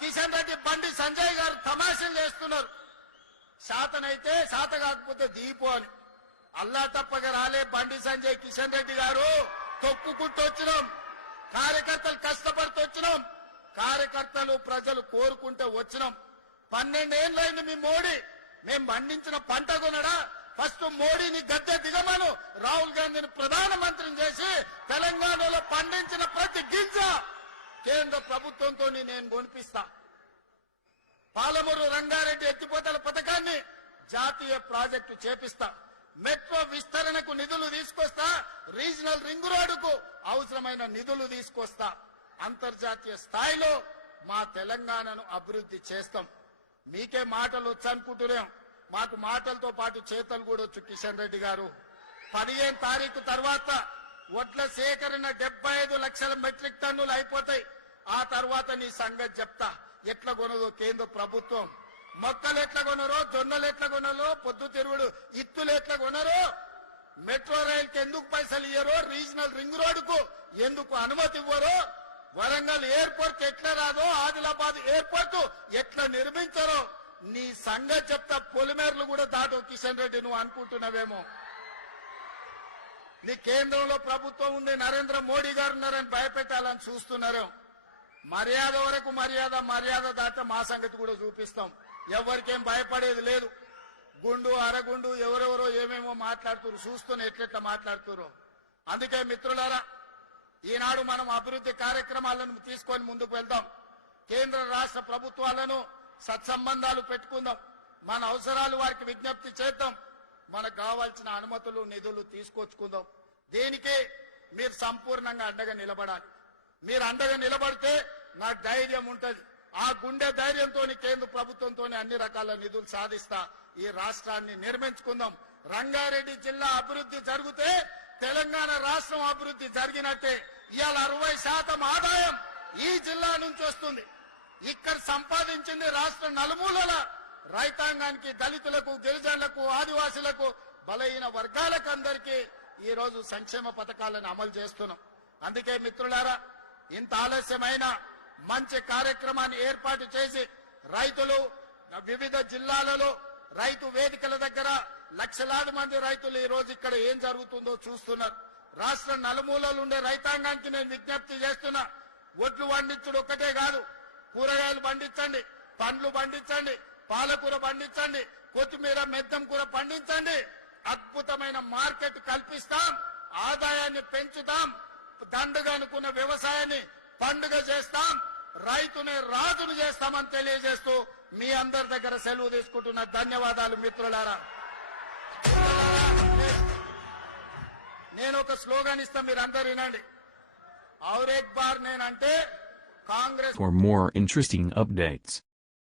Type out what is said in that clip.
కిషన్ రెడ్డి బండి సంజయ్ గారు తమాషలు చేస్తున్నారు. శాతనైతే శాత కాకపోతే దీపు అని. అల్లా తప్పగా రాలే బండి సంజయ్ కిషన్ రెడ్డి గారు. తొక్కుకుంటూ వచ్చినాం, కార్యకర్తలు కష్టపడుతూ వచ్చినాం, కార్యకర్తలు ప్రజలు కోరుకుంటే వచ్చినాం. 12 ఏళ్ళైంది మీ మోడీ. మేము పండించిన పంట కొనడా? ఫస్ట్ మోడీని గద్దె దిగమను, రాహుల్ గాంధీని ప్రధానమంత్రిని చేసి తెలంగాణలో పండించిన ప్రతి గింజ కేంద్ర ప్రభుత్వంతో నేను కొనిపిస్తా. పాలమూరు రంగారెడ్డి ఎత్తిపోతల పథకాన్ని జాతీయ ప్రాజెక్టు చేపిస్తా. మెట్రో విస్తరణకు నిధులు తీసుకొస్తా. రీజనల్ రింగ్ రోడ్డుకు అవసరమైన నిధులు తీసుకొస్తా. అంతర్జాతీయ స్థాయిలో మా తెలంగాణను అభివృద్ధి చేస్తాం. మీకే మాటలు వచ్చనుకుంటున్నాం, మాకు మాటలతో పాటు చేతలు కూడా వచ్చు. కిషన్ రెడ్డి గారు 15 తారీఖు తర్వాత వడ్ల సేకరణ 75 లక్షల మెట్రిక్ టన్నులు అయిపోతాయి. ఆ తర్వాత నీ సంగతి చెప్తా. ఎట్లా కొనదో కేంద్ర ప్రభుత్వం, మొక్కలు ఎట్లా కొనరో, జొన్నలు ఎట్లా కొనరో, పొద్దు తిరుగుడు ఇత్తులు ఎట్లా కొనరో, మెట్రో రైలుకి ఎందుకు పైసలు ఇయ్యరో, రీజనల్ రింగ్ రోడ్డుకు ఎందుకు అనుమతి ఇవ్వరో, వరంగల్ ఎయిర్పోర్ట్ ఎట్లా రాదో, ఆదిలాబాద్ ఎయిర్పోర్ట్ ఎట్లా నిర్మించారో నీ సంగతి చెప్తా. పొలిమేర్లు కూడా దాటో కిషన్ రెడ్డి నువ్వు అనుకుంటున్నావేమో. నీ కేంద్రంలో ప్రభుత్వం ఉంది, నరేంద్ర మోడీ గారు ఉన్నారని భయపెట్టాలని చూస్తున్నారు. మర్యాద వరకు మర్యాద దాట మా సంగతి కూడా చూపిస్తాం. ఎవరికేం భయపడేది లేదు. గుండు అరగుండు ఎవరెవరో ఏమేమో మాట్లాడుతున్నారు, చూస్తూనే ఎట్లెట్లా మాట్లాడుతున్నారు. అందుకే మిత్రులారా, ఈనాడు మనం అభివృద్ధి కార్యక్రమాలను తీసుకొని ముందుకు వెళ్దాం. కేంద్ర రాష్ట్ర ప్రభుత్వాలను సత్సంబంధాలు పెట్టుకుందాం. మన అవసరాలు వారికి విజ్ఞప్తి చేద్దాం. మనకు కావాల్సిన అనుమతులు నిధులు తీసుకొచ్చుకుందాం. దీనికి మీరు సంపూర్ణంగా అండగా నిలబడాలి. మీరు అండగా నిలబడితే నాకు ధైర్యం ఉంటది. ఆ గుండె ధైర్యంతో కేంద్ర ప్రభుత్వంతో అన్ని రకాల నిధులు సాధిస్తా. ఈ రాష్ట్రాన్ని నిర్మించుకుందాం. రంగారెడ్డి జిల్లా అభివృద్ధి జరిగితే తెలంగాణ రాష్ట్రం అభివృద్ధి జరిగినట్టే. ఇవాళ 60% ఆదాయం ఈ జిల్లా నుంచి వస్తుంది. ఇక్కడ సంపాదించింది రాష్ట్ర నలుమూలల రైతాంగానికి, దళితులకు, గిరిజనులకు, ఆదివాసులకు, బలహీన వర్గాలకు అందరికీ ఈ రోజు సంక్షేమ పథకాలను అమలు చేస్తున్నాం. అందుకే మిత్రులారా, ఇంత ఆలస్యమైన మంచి కార్యక్రమాన్ని ఏర్పాటు చేసి రైతులు వివిధ జిల్లాలలో రైతు వేదికల దగ్గర లక్షలాది మంది రైతులు ఈ రోజు ఇక్కడ ఏం జరుగుతుందో చూస్తున్నారు. రాష్ట్ర నలుమూలలు ఉండే రైతాంగానికి నేను విజ్ఞప్తి చేస్తున్నా. ఒడ్లు పండించుడు ఒక్కటే కాదు, కూరగాయలు పండించండి, పండ్లు పండించండి, పాలకూర పండించండి, కొత్తిమీర మెద్దం కూర పండించండి. అద్భుతమైన మార్కెట్ కల్పిస్తాం, ఆదాయాన్ని పెంచుతాం, దండగా అనుకున్న వ్యవసాయాన్ని పండుగ చేస్తాం, రైతుని రాజును చేస్తామని తెలియజేస్తూ మీ అందరి దగ్గర సెలవు తీసుకుంటున్న ధన్యవాదాలు మిత్రులారా. నేను ఒక స్లోగన్ ఇస్తా, మీరు అందరు వినండి. ఔర్ ఎక్ బార్ నేనంటే Congress. For more interesting updates,